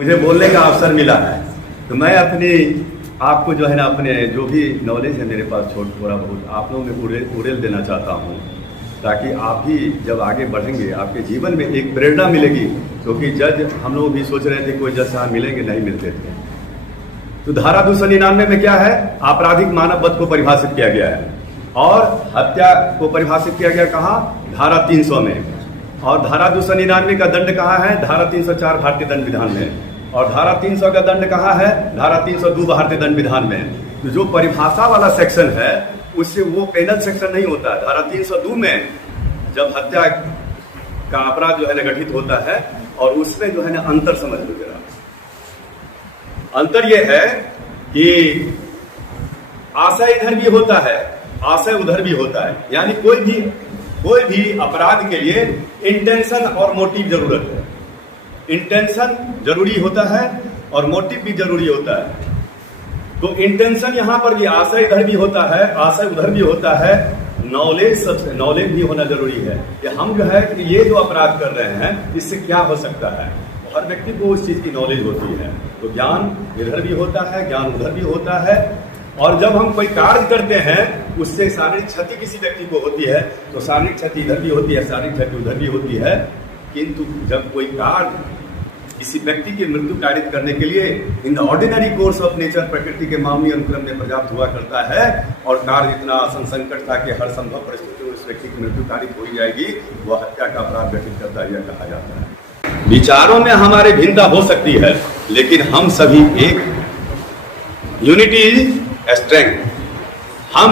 मुझे बोलने का अवसर मिला है तो मैं अपनी आपको जो है ना अपने जो भी नॉलेज है मेरे पास थोड़ा बहुत आप लोगों में उड़ेल देना चाहता हूँ, ताकि आप भी जब आगे बढ़ेंगे आपके जीवन में एक प्रेरणा मिलेगी। क्योंकि जज हम लोग भी सोच रहे थे कोई जज साहब मिलेंगे, नहीं मिलते थे। तो धारा 299 में क्या है, आपराधिक मानव वध को परिभाषित किया गया है और हत्या को परिभाषित किया गया कहाँ, धारा 300 में। और धारा 299 का दंड कहाँ है, धारा 304 भारतीय दंड विधान में। और धारा 300 का दंड कहाँ है, धारा 302 भारतीय दंड विधान में। तो जो परिभाषा वाला सेक्शन है उससे वो पेनल सेक्शन नहीं होता है। धारा 302 में जब हत्या का अपराध जो है ना गठित होता है और उसमें जो है ना अंतर समझ लो जरा। अंतर ये है कि आशय इधर भी होता है, आशय उधर भी होता है। यानी कोई भी अपराध के लिए इंटेंशन और मोटिव जरूरत है। इंटेंशन जरूरी होता है और मोटिव भी जरूरी होता है। तो इंटेंशन यहां पर भी, आशय इधर भी होता है, आशय उधर भी होता है। नॉलेज भी होना जरूरी है कि हम जो है कि ये जो अपराध कर रहे हैं इससे क्या हो सकता है। हर व्यक्ति को उस चीज की नॉलेज होती है। तो ज्ञान इधर भी होता है, ज्ञान उधर भी होता है। और जब हम कोई कार्य करते हैं उससे शारीरिक क्षति किसी व्यक्ति को होती है तो शारीरिक क्षति इधर भी होती है, शारीरिक क्षति उधर भी होती है। किंतु जब कोई कार्य किसी व्यक्ति की मृत्यु कारित करने के लिए in the ordinary course of nature, प्रकृति के मामूली अनुक्रम में पर्याप्त हुआ करता है और कार्य इतना आसन संकट था कि हर संभव परिस्थिति में उस व्यक्ति की मृत्यु कारित हो जाएगी, वह हत्या का अपराध गठित करता है, यह कहा जाता है। विचारों में हमारे भिन्नता हो सकती है लेकिन हम सभी एक, यूनिटी इज स्ट्रेंथ। हम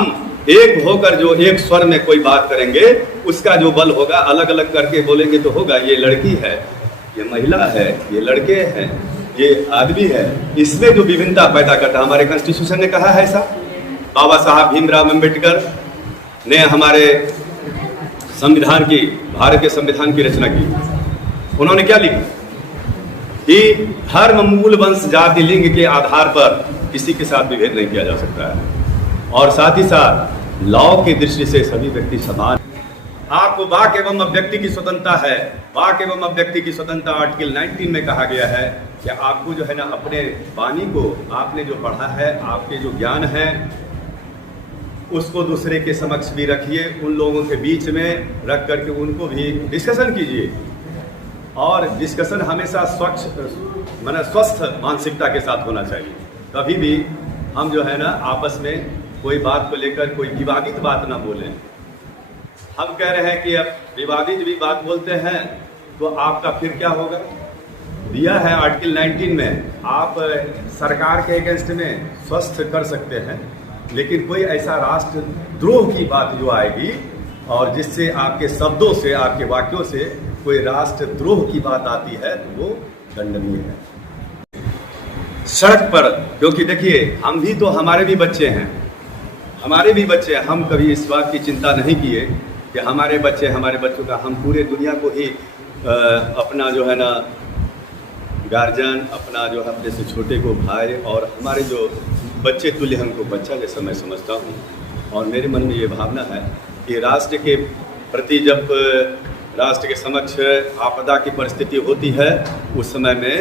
एक होकर जो एक स्वर में कोई बात करेंगे उसका जो बल होगा, अलग अलग करके बोलेंगे तो होगा ये लड़की है, ये महिला है, ये लड़के हैं, ये आदमी है, इसमें जो विभिन्नता पैदा करता है। हमारे कॉन्स्टिट्यूशन ने कहा है ऐसा। बाबा साहब भीमराव अम्बेडकर ने हमारे संविधान की, भारत के संविधान की रचना की। उन्होंने क्या लिखा कि धर्म, मूल, वंश, जाति, लिंग के आधार पर किसी के साथ विभेद नहीं किया जा सकता है और साथ ही साथ लॉ की दृष्टि से सभी व्यक्ति समान। आपको वाक एवं अभिव्यक्ति की स्वतंत्रता है। वाक एवं अभिव्यक्ति की स्वतंत्रता आर्टिकल 19 में कहा गया है कि आपको जो है ना अपने वाणी को, आपने जो पढ़ा है, आपके जो ज्ञान है उसको दूसरे के समक्ष भी रखिए, उन लोगों के बीच में रख करके उनको भी डिस्कशन कीजिए। और डिस्कशन हमेशा स्वस्थ मानसिकता के साथ होना चाहिए। कभी भी हम जो है ना आपस में कोई बात को लेकर कोई विवादित बात ना बोलें। हम कह रहे हैं कि अब विवादित भी बात बोलते हैं तो आपका फिर क्या होगा। दिया है आर्टिकल 19 में, आप सरकार के अगेंस्ट में स्वस्थ कर सकते हैं, लेकिन कोई ऐसा राष्ट्र द्रोह की बात जो आएगी और जिससे आपके शब्दों से, आपके वाक्यों से कोई राष्ट्र द्रोह की बात आती है तो वो दंडनीय है। सड़क पर, क्योंकि देखिए हम भी तो, हमारे भी बच्चे हैं, हम कभी इस बात की चिंता नहीं किए कि हमारे बच्चों का, हम पूरे दुनिया को ही अपना जो है ना गार्जियन, अपना जो है अपने से छोटे को भाई और हमारे जो बच्चे तुल्य हमको बच्चा जैसा मैं समझता हूँ। और मेरे मन में ये भावना है कि राष्ट्र के प्रति जब राष्ट्र के समक्ष आपदा की परिस्थिति होती है उस समय में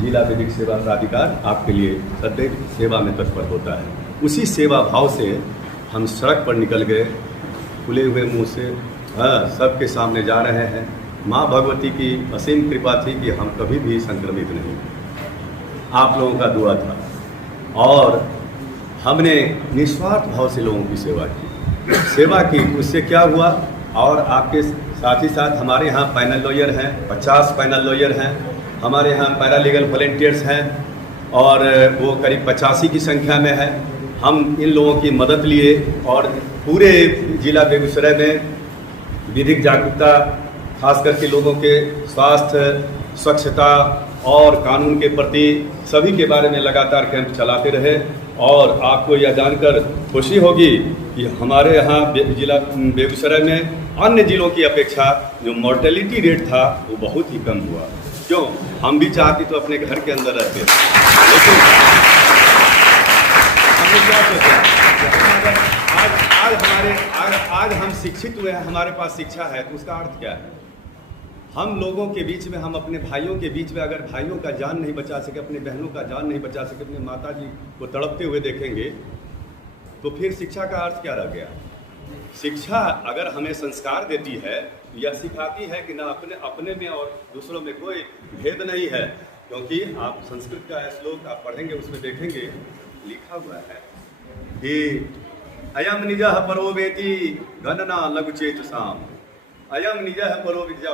जिला विधिक सेवा प्राधिकार आपके लिए सदैव सेवा में तत्पर होता है। उसी सेवा भाव से हम सड़क पर निकल गए खुले हुए मुंह से, हाँ, सबके सामने जा रहे हैं। माँ भगवती की असीम कृपा थी कि हम कभी भी संक्रमित नहीं, आप लोगों का दुआ था और हमने निस्वार्थ भाव से लोगों की सेवा की। उससे क्या हुआ, और आपके साथ ही साथ हमारे यहाँ पैनल लॉयर हैं, 50 पैनल लॉयर हैं, हमारे यहाँ पैरालीगल वॉलंटियर्स हैं और वो करीब 85 की संख्या में है। हम इन लोगों की मदद लिए और पूरे जिला बेगूसराय में विधिक जागरूकता, खास करके लोगों के स्वास्थ्य, स्वच्छता और कानून के प्रति सभी के बारे में लगातार कैंप चलाते रहे। और आपको यह जानकर खुशी होगी कि हमारे यहाँ जिला बेगूसराय में अन्य जिलों की अपेक्षा जो मोर्टेलिटी रेट था वो बहुत ही कम हुआ। क्यों, हम भी चाहते तो अपने घर के अंदर रहते, लेकिन हमने क्या सोचा, आज हम शिक्षित हुए हैं, हमारे पास शिक्षा है, तो उसका अर्थ क्या है। हम लोगों के बीच में, हम अपने भाइयों के बीच में अगर भाइयों का जान नहीं बचा सके, अपने बहनों का जान नहीं बचा सके, अपने माता जी को तड़पते हुए देखेंगे, तो फिर शिक्षा का अर्थ क्या रह गया? शिक्षा अगर हमें संस्कार देती है, यह सिखाती है कि ना अपने में और दूसरों में कोई भेद नहीं है। क्योंकि आप संस्कृत का श्लोक आप पढ़ेंगे, उसमें देखेंगे लिखा हुआ है कि अयम निजः परो वेति गणना लघु चेतसाम, अयम निजः परो विद्या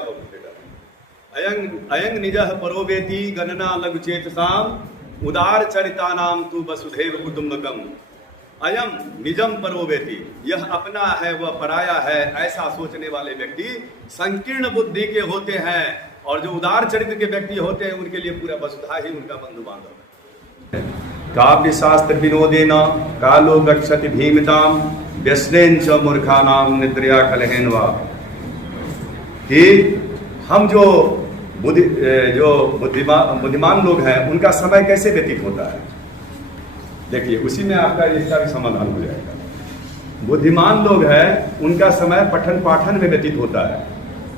अयं निजः परो वेति गणना लघु चेतसाम उदार चरितानाम तु वसुधैव कुटुंबकम। अयम निजम परो वेति, यह अपना है वह पराया है, ऐसा सोचने वाले व्यक्ति संकीर्ण बुद्धि के होते हैं, और जो उदार चरित्र के व्यक्ति होते हैं उनके लिए पूरा वसुधा ही उनका बंधु बांधव है। काव्य शास्त्र विनोदेन कालो गच्छति भीमिताम व्यसनेन च मूर्खानाम निद्रया कलहेन वा। कि हम जो बुद्धिमान लोग हैं उनका समय कैसे व्यतीत होता है, देखिए उसी में आपका इसका भी समाधान हो जाएगा। बुद्धिमान लोग हैं उनका समय पठन पाठन में व्यतीत होता है।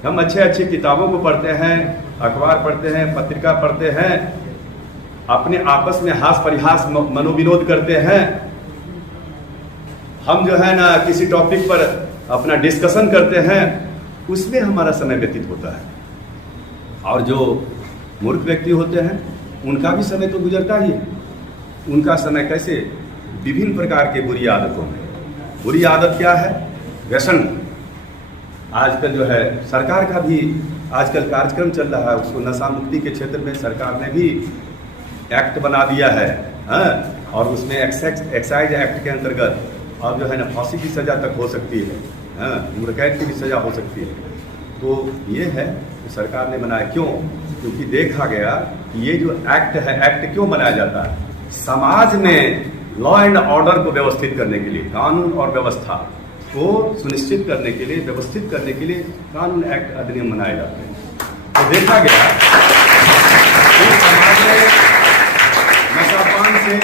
हम अच्छी किताबों को पढ़ते हैं, अखबार पढ़ते हैं, पत्रिका पढ़ते हैं, अपने आपस में हास परिहास मनोविनोद करते हैं। हम जो है ना किसी टॉपिक पर अपना डिस्कशन करते हैं, उसमें हमारा समय व्यतीत होता है। और जो मूर्ख व्यक्ति होते हैं उनका भी समय तो गुजरता ही है। उनका समय कैसे? विभिन्न प्रकार के बुरी आदतों में। बुरी आदत क्या है? व्यसन। आजकल जो है सरकार का भी आजकल कार्यक्रम चल रहा है, उसको नशा मुक्ति के क्षेत्र में सरकार ने भी एक्ट बना दिया है, और उसमें एक्साइज एक्ट के अंतर्गत अब जो है ना फांसी की सजा तक हो सकती है, उम्र कैद की भी सजा हो सकती है। तो ये है कि सरकार ने बनाया। क्यों? क्योंकि देखा गया कि ये जो एक्ट है, एक्ट क्यों बनाया जाता है? समाज में लॉ एंड ऑर्डर को व्यवस्थित करने के लिए, कानून और व्यवस्था को सुनिश्चित करने के लिए, व्यवस्थित करने के लिए कानून एक्ट अधिनियम बनाए जाते हैं। तो देखा गया कि समाज में नशापान से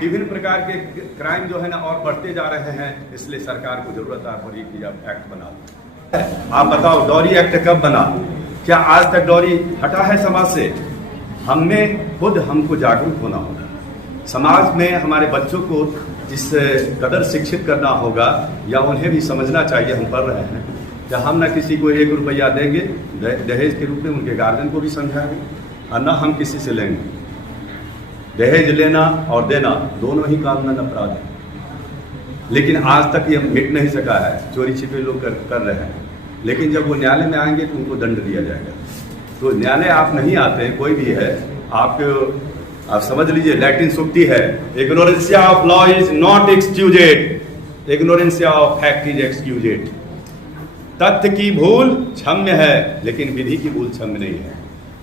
विभिन्न प्रकार के क्राइम जो है ना और बढ़ते जा रहे हैं, इसलिए सरकार को जरूरत आ पड़ी कि अब एक्ट बना दो। आप बताओ डॉरी एक्ट कब बना? क्या आज तक डॉरी हटा है समाज से? हमने खुद हमको जागरूक होना होगा। समाज में हमारे बच्चों को जिस कदर शिक्षित करना होगा, या उन्हें भी समझना चाहिए हम पढ़ रहे हैं, क्या हम ना किसी को 1 रुपया देंगे दहेज के रूप में, उनके गार्जियन को भी समझाएंगे, और ना हम किसी से लेंगे। दहेज लेना और देना दोनों ही कानूनन अपराध है, लेकिन आज तक ये मिट नहीं सका है। चोरी छिपे लोग कर रहे हैं, लेकिन जब वो न्यायालय में आएंगे तो उनको दंड दिया जाएगा। तो न्यायालय आप नहीं आते, कोई भी है, आप समझ लीजिए, लैटिन सूक्ति है, ignorantia of law is not excused, ignorantia of fact is excused. तथ्य की भूल क्षम्य है, लेकिन विधि की भूल क्षम्य नहीं है।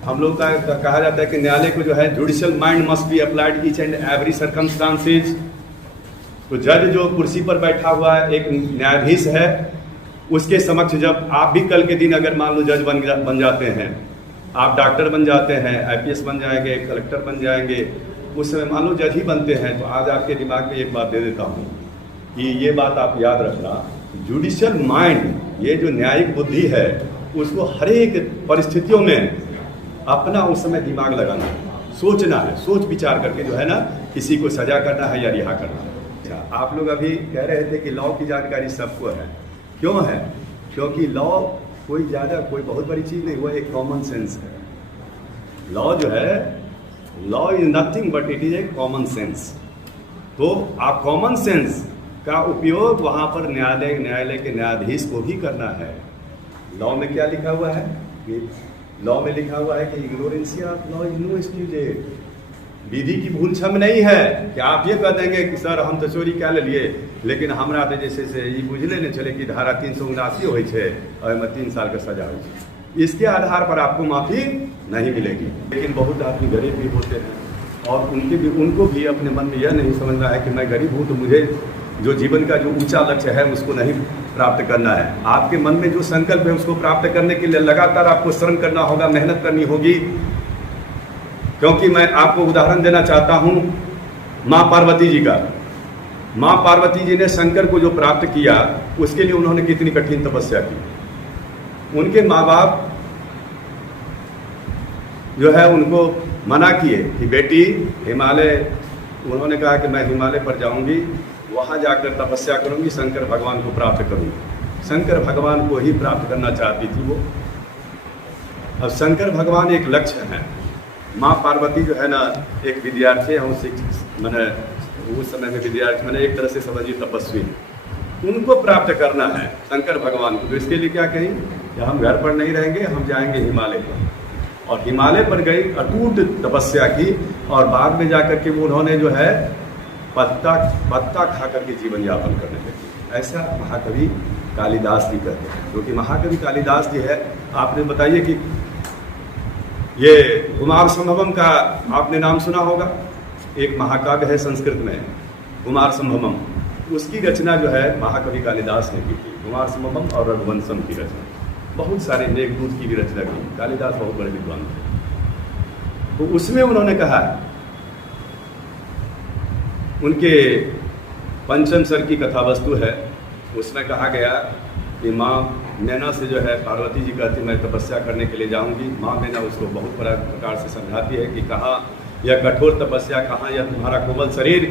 हम लोग का कहा जाता है कि न्यायालय को जो है judicial mind must be applied each and every circumstances. तो जज जो कुर्सी पर बैठा हुआ है, एक न्यायाधीश है, उसके समक्ष जब आप भी कल के दिन अगर मान लो जज बन जाते हैं, आप डॉक्टर बन जाते हैं, IPS बन जाएंगे, कलेक्टर बन जाएंगे, उस समय मान लो जज ही बनते हैं, तो आज आपके दिमाग में एक बात दे देता हूँ कि ये बात आप याद रखना, जुडिशियल माइंड, ये जो न्यायिक बुद्धि है, उसको हर एक परिस्थितियों में अपना उस समय दिमाग लगाना है, सोचना है, सोच विचार करके जो है ना किसी को सजा करना है या रिहा करना है। आप लोग अभी कह रहे थे कि लॉ की जानकारी सबको है। क्यों है? क्योंकि लॉ कोई बहुत बड़ी चीज़ नहीं, वो एक कॉमन सेंस है। लॉ जो है, law is nothing but it is a common sense. तो आप कॉमन सेंस का उपयोग वहाँ पर न्यायालय के न्यायाधीश को भी करना है। लॉ में क्या लिखा हुआ है? कि लॉ में लिखा हुआ है कि इग्नोरेंसिया ऑफ लॉ इज नो एक्सक्यूजेड, विधि की भूल क्षम्य नहीं है। कि आप ये कह देंगे कि सर हम तो चोरी क्या ले लिए, लेकिन हमरा तो जैसे से ये बुझले नहीं चले कि धारा 379 हो 3 साल का सजा हो, इसके आधार पर आपको माफ़ी नहीं मिलेगी। लेकिन बहुत आदमी गरीब भी होते हैं और उनको भी अपने मन में यह नहीं समझना है कि मैं गरीब हूँ तो मुझे जो जीवन का जो ऊंचा लक्ष्य है उसको नहीं प्राप्त करना है। आपके मन में जो संकल्प है उसको प्राप्त करने के लिए लगातार आपको श्रम करना होगा, मेहनत करनी होगी। क्योंकि मैं आपको उदाहरण देना चाहता हूँ माँ पार्वती जी का। माँ पार्वती जी ने शंकर को जो प्राप्त किया उसके लिए उन्होंने कितनी कठिन तपस्या की। उनके माँ बाप जो है उनको मना किए कि बेटी हिमालय, उन्होंने कहा कि मैं हिमालय पर जाऊंगी, वहाँ जाकर तपस्या करूंगी, शंकर भगवान को प्राप्त करूंगी। शंकर भगवान को ही प्राप्त करना चाहती थी वो। अब शंकर भगवान एक लक्ष्य है, माँ पार्वती जो है ना एक विद्यार्थी है, मैंने उस समय में विद्यार्थी, मैंने एक तरह से समझिए तपस्वी, उनको प्राप्त करना है शंकर भगवान को। तो इसके लिए क्या कहीं कि हम घर पर नहीं रहेंगे, हम जाएंगे हिमालय पर। और हिमालय पर गई, अटूट तपस्या की, और बाद में जाकर के वो उन्होंने जो है पत्ता खा करके जीवन यापन करने लगे। ऐसा महाकवि कालिदास जी कहते हैं। क्योंकि महाकवि कालिदास जी है, आपने बताइए कि ये कुमार संभवम का आपने नाम सुना होगा, एक महाकाव्य है संस्कृत में कुमार संभवम, उसकी रचना जो है महाकवि कालिदास ने की थी। कुमार संभवम और रघुवंशम की रचना, बहुत सारे मेघदूत की भी रचना की। कालिदास बहुत बड़े विद्वान थे। तो उसमें उन्होंने कहा, उनके पंचम सर की कथा वस्तु है, उसमें कहा गया कि माँ मैना से जो है पार्वती जी कहती मैं तपस्या करने के लिए जाऊंगी। माँ मैना उसको बहुत बड़ा प्रकार से समझाती है कि कहाँ यह कठोर तपस्या, कहाँ यह तुम्हारा कोमल शरीर,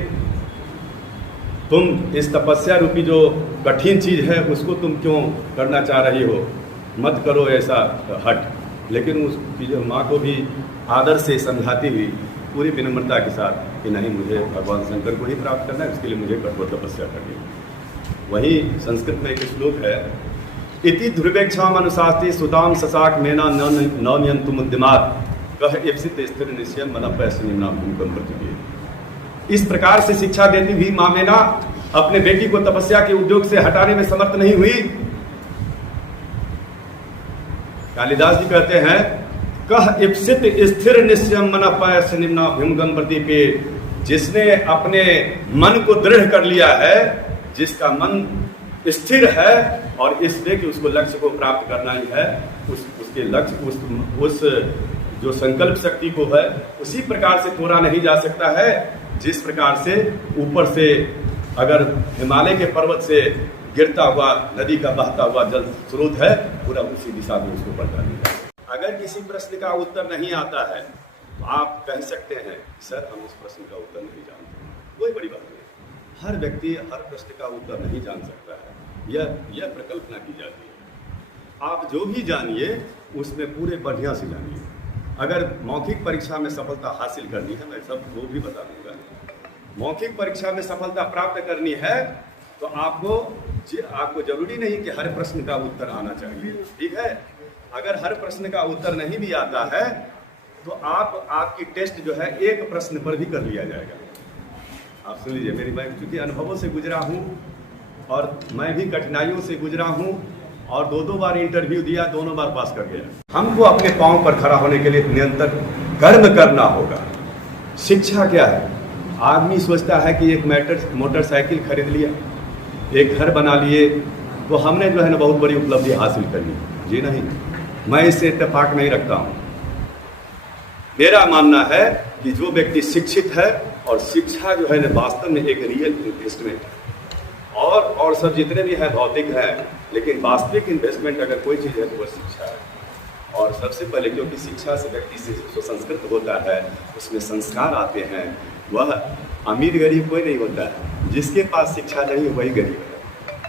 तुम इस तपस्या रूपी जो कठिन चीज़ है उसको तुम क्यों करना चाह रही हो, मत करो ऐसा हट। लेकिन उसकी जो माँ को भी आदर से समझाती हुई पूरी विनम्रता के साथ कि नहीं, मुझे भगवान शंकर को ही प्राप्त करना है, उसके लिए मुझे कठोर तपस्या करनी है। वही संस्कृत में एक श्लोक है, इति ध्रुवेक्षा मनुशास्त्री सुताम ससाक मेना नौनियंतु मुद्दिमात कह इप्सित स्थिर निश्चय मन पैसनिम्ना भूकंप प्रति। इस प्रकार से शिक्षा देती हुई माँ मेना अपने बेटी को तपस्या के उद्योग से हटाने में समर्थ नहीं हुई। कालिदास जी कहते हैं, कह इप्सित स्थिर निश्चय मन पैसनिम्ना भूकंप प्रति पे, जिसने अपने मन को दृढ़ कर लिया है, जिसका मन स्थिर है और इसलिए कि उसको लक्ष्य को प्राप्त करना ही है, उसके लक्ष्य उस जो संकल्प शक्ति को है उसी प्रकार से तोड़ा नहीं जा सकता है जिस प्रकार से ऊपर से अगर हिमालय के पर्वत से गिरता हुआ नदी का बहता हुआ जल स्रोत है, पूरा उसी दिशा में उसको बढ़ जाएगा। अगर किसी प्रश्न का उत्तर नहीं आता है तो आप कह सकते हैं सर हम इस प्रश्न का उत्तर नहीं जानते, कोई बड़ी बात नहीं। हर व्यक्ति हर प्रश्न का उत्तर नहीं जान सकता है, यह प्रकल्पना की जाती है। आप जो भी जानिए उसमें पूरे बढ़िया से जानिए। अगर मौखिक परीक्षा में सफलता हासिल करनी है, मैं सब वो भी बता दूंगा, मौखिक परीक्षा में सफलता प्राप्त करनी है तो आपको जरूरी नहीं कि हर प्रश्न का उत्तर आना चाहिए, ठीक है। अगर हर प्रश्न का उत्तर नहीं भी आता है तो आपकी टेस्ट जो है एक प्रश्न पर भी कर लिया जाएगा। आप सुन लीजिए, मेरी मैं चूंकि अनुभवों से गुजरा हूँ और मैं भी कठिनाइयों से गुजरा हूँ और दो बार इंटरव्यू दिया, दोनों बार पास कर गया। हमको अपने पांव पर खड़ा होने के लिए निरंतर कर्म करना होगा। शिक्षा क्या है? आदमी सोचता है कि एक मोटरसाइकिल खरीद लिया, एक घर बना लिए तो हमने जो है ना बहुत बड़ी उपलब्धि हासिल कर ली। जी नहीं, मैं इससे इत्तेफाक नहीं रखता हूँ। मेरा मानना है कि जो व्यक्ति शिक्षित है, और शिक्षा जो है ना वास्तव में एक रियल इन्वेस्टमेंट है, और सब जितने भी है भौतिक है, लेकिन वास्तविक इन्वेस्टमेंट अगर कोई चीज़ है तो वह शिक्षा है। और सबसे पहले क्योंकि शिक्षा से व्यक्ति से सुसंस्कृत होता है, उसमें संस्कार आते हैं। वह अमीर गरीब कोई नहीं होता है, जिसके पास शिक्षा नहीं वही गरीब है,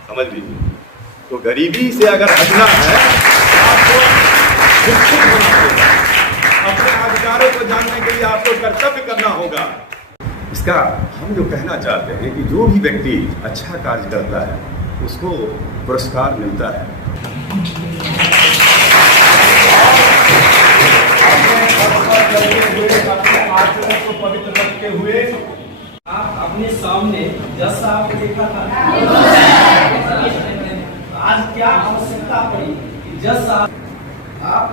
समझ लीजिए। तो गरीबी से अगर हटना है आपको शिक्षित होना होगा, अपने अधिकारों को जानने के लिए आपको कर्तव्य करना होगा। इसका हम जो कहना चाहते हैं कि जो भी व्यक्ति अच्छा कार्य करता है उसको पुरस्कार मिलता है। आचरण को पवित्र रखते हुए आप अपने सामने जज साहब को देखा था। आज क्या आवश्यकता पड़ी कि जज साहब आप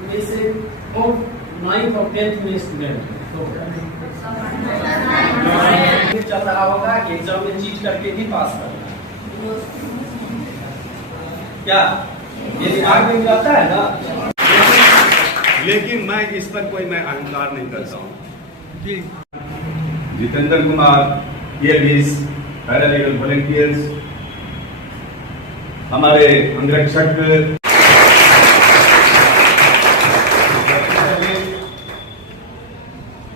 में से 9th और 10th में स्टूडेंट चल रहा होगा कि एग्जाम में चीट करके भी पास करना, क्या ये दिमाग में आता है ना? लेकिन मैं इस पर कोई अहंकार नहीं करता हूँ। Jitendra Kumar, PLBs, paralegal volunteers, हमारे अंगरक्षक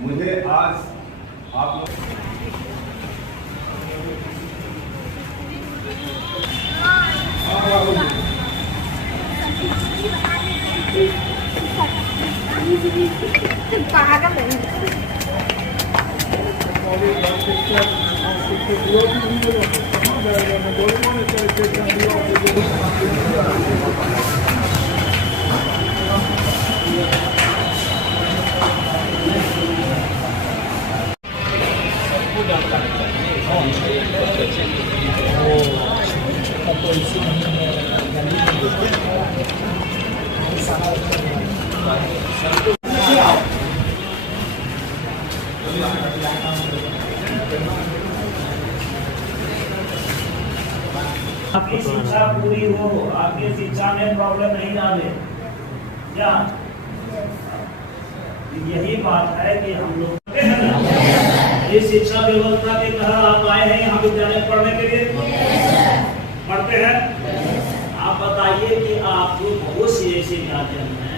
मुझे आज आप लोग पागल है। आपकी शिक्षा पूरी हो, आपकी शिक्षा में प्रॉब्लम नहीं आवे क्या? यही बात है कि हम लोग इस शिक्षा व्यवस्था के तहत आप आए हैं यहाँ विद्यालय पढ़ने के लिए, पढ़ते हैं। आप बताइए कि आपको बहुत सी ऐसी गार्जियन है